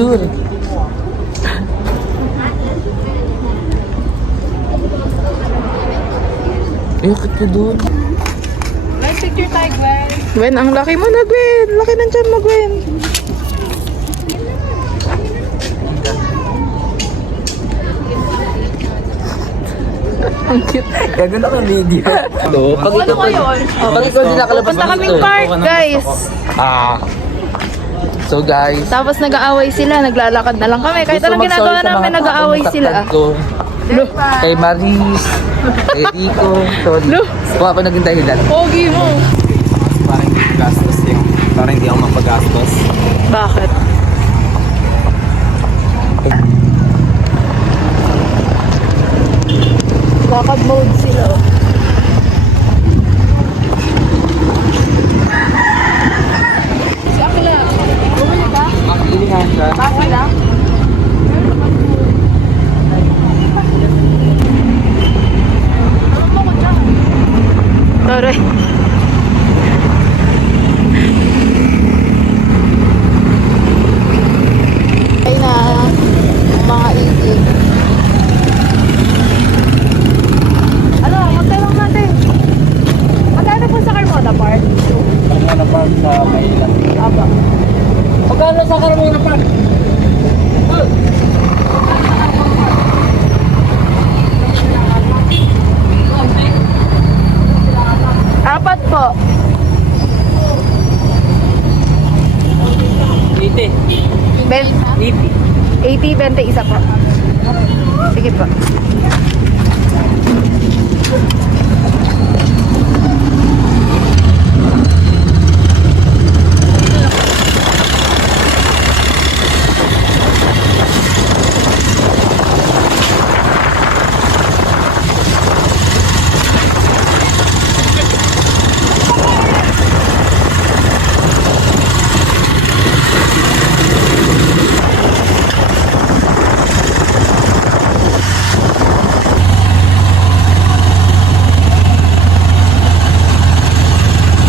picture. Ikot ka doon. May picture tayo, Gwen. Gwen, ang laki mo na, Gwen. Laki ng tiyan mo, Gwen. Ang cute. Gaganda ka video. Ito, pag Ano ngayon? Pag ikaw din nakalabas Punta kaming park, guys. So guys, Tapos nag-aaway sila, naglalakad na lang kami. Kahit gusto anong ginagawa mag-sorry sa namin, mga nag-aaway taong sila. nagtaktad ko. Kay Maris, kay Rico, sorry. Kung pa naging dahilan. Pogi mo. Parang hindi gastos yung... Parang hindi ako mapagastos. Bakit? Lakad mode sila. Si Akila. Bumili ka? Makilingan ka. Akila? Sorry. Ay na, mga itik. Ano, magtawag natin. Magkano po sa Carmona Park? Carmona Park sa Maynila. Aba. Pagkano sa Carmona Park? Apat po. 80. 80, 20, isa po. Sige po.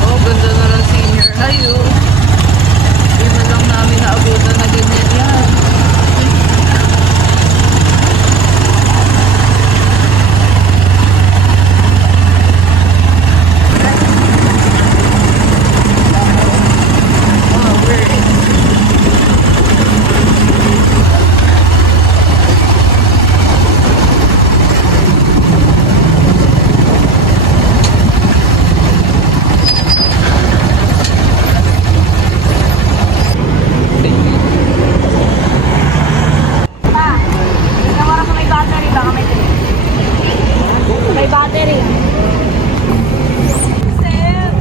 Oh, ganda na lang senior high, oh. Hindi na lang namin naabutan na ganyan yan. Oh, we're in. Nawara ko may battery. Baka may trip. May battery. Sir.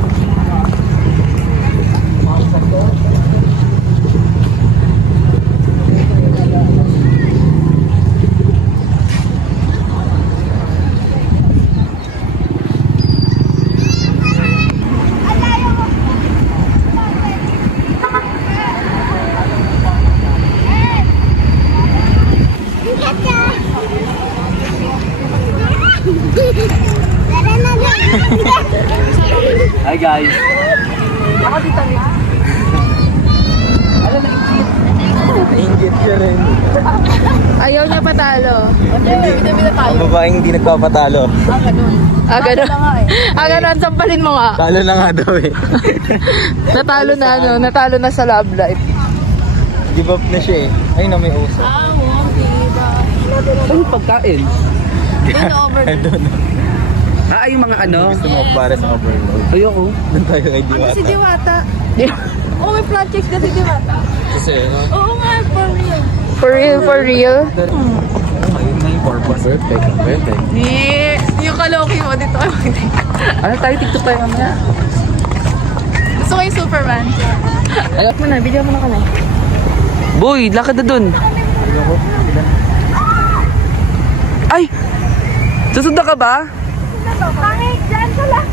Hi guys! Ako dito niya. Nainggit ka rin. Ayaw niya patalo. Bida-bida tayo. Ang babaeng hindi nagpapatalo. Ganun. Ganun. Wala nga eh. Ganun. Sampalin mo nga. Talo na nga daw eh. Natalo na, ano. Natalo na sa love life. Give up na siya eh. Ayun na may uso. I won't give up. Ano pagkain? Yun, over. I don't know. Yung mga ano? Gusto mo para sa overload. Ayoko. Doon tayo kay Ano si Diwata. Diwata? Oo, may flat checks kasi Diwata. Kasi ano? Oo nga, for real. For real, for real. Ayun na yung purpose. Birthday. Yung kaloki mo dito. Ano tayo? TikTok tayo mamaya. Gusto ko yung Superman. Alam mo na, video mo na kami. Boy, lakad na dun. Ay! Susundan ka ba? Pangit, dyan ka lang.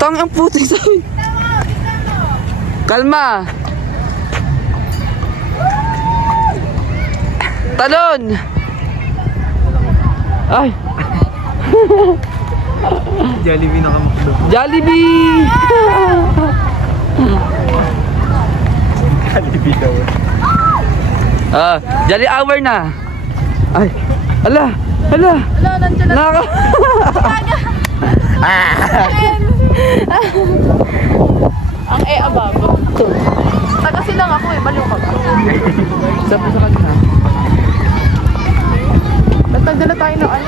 Tang ang puti sa akin. Kalma. Talon. Ay. Jollibee na kamakdo. Jollibee. Jollibee daw. Jolly hour na. Ay, ala. Wala, nandiyan na. Naka. Ang above. Taga silang ako baliw ka ba? Isa po sa kanina. Nagtagdala tayo ng ano.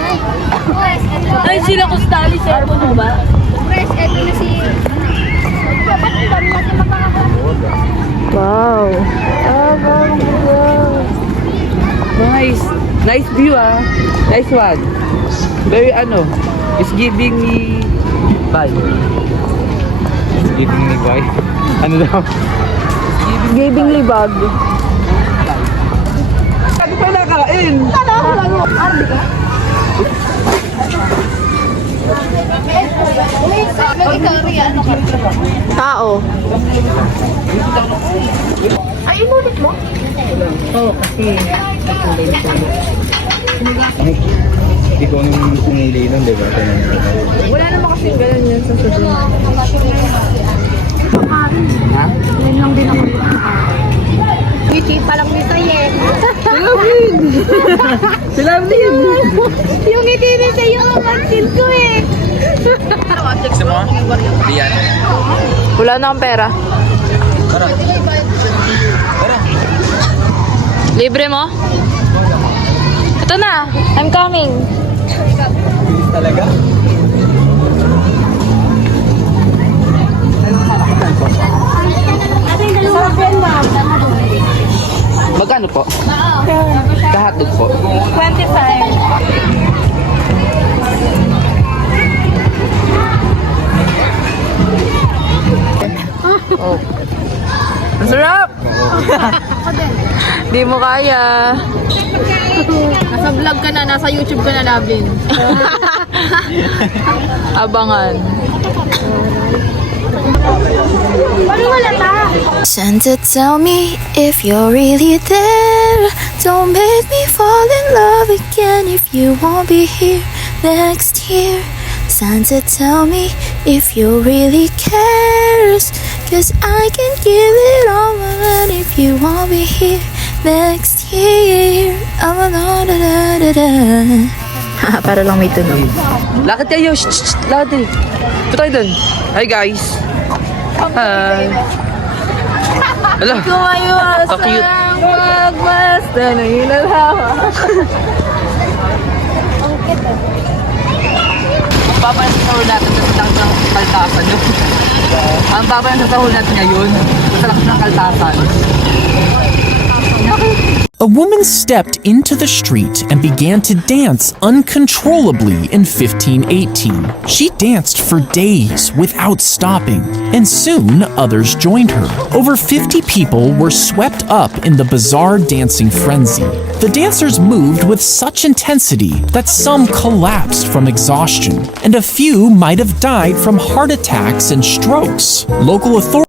Ay, sila Kustali, servo mo ba? Press, eto na si... Ba't ang dami natin makakakuha? Wow. Nice. Nice view Nice one. Very it's giving me vibe. Giving me boy. Ano daw? Giving libag. Ano pa nakain? Tao. Ay, inulit mo? Ikaw nung pumili nun, di ba? Wala naman kasi ganun yun sa susunod. Yan lang din ako. Wiki pa lang nito eh. Sila din. Yung ngiti ni sa'yo ang pansin ko eh. Gusto mo? Diyan. Wala na akong pera. Tara. Libre mo? Ito na. I'm coming. Talaga? Magkano po? Kahatog po. 25. Masarap! Di mo kaya. Nasa vlog ka na, nasa YouTube ka na, Lavin. Abangan. Santa, tell me if you're really there. Don't make me fall in love again if you won't be here next year. Santa, tell me if you really cares, 'cause I can give it all and if you won't be here next year. Para lang may tunog. Lakad kayo. Shh. Lakad eh. Ito tayo dun. Hi guys. Hi. Ala. Kumayos So cute. ang magbasta na inalawa. Papa yung sahur natin sa lakas ng kaltasan yun. Ang papa yung sahur natin ngayon sa lakas ng kaltasan. A woman stepped into the street and began to dance uncontrollably in 1518. She danced for days without stopping, and soon others joined her. Over 50 people were swept up in the bizarre dancing frenzy. The dancers moved with such intensity that some collapsed from exhaustion, and a few might have died from heart attacks and strokes. Local authorities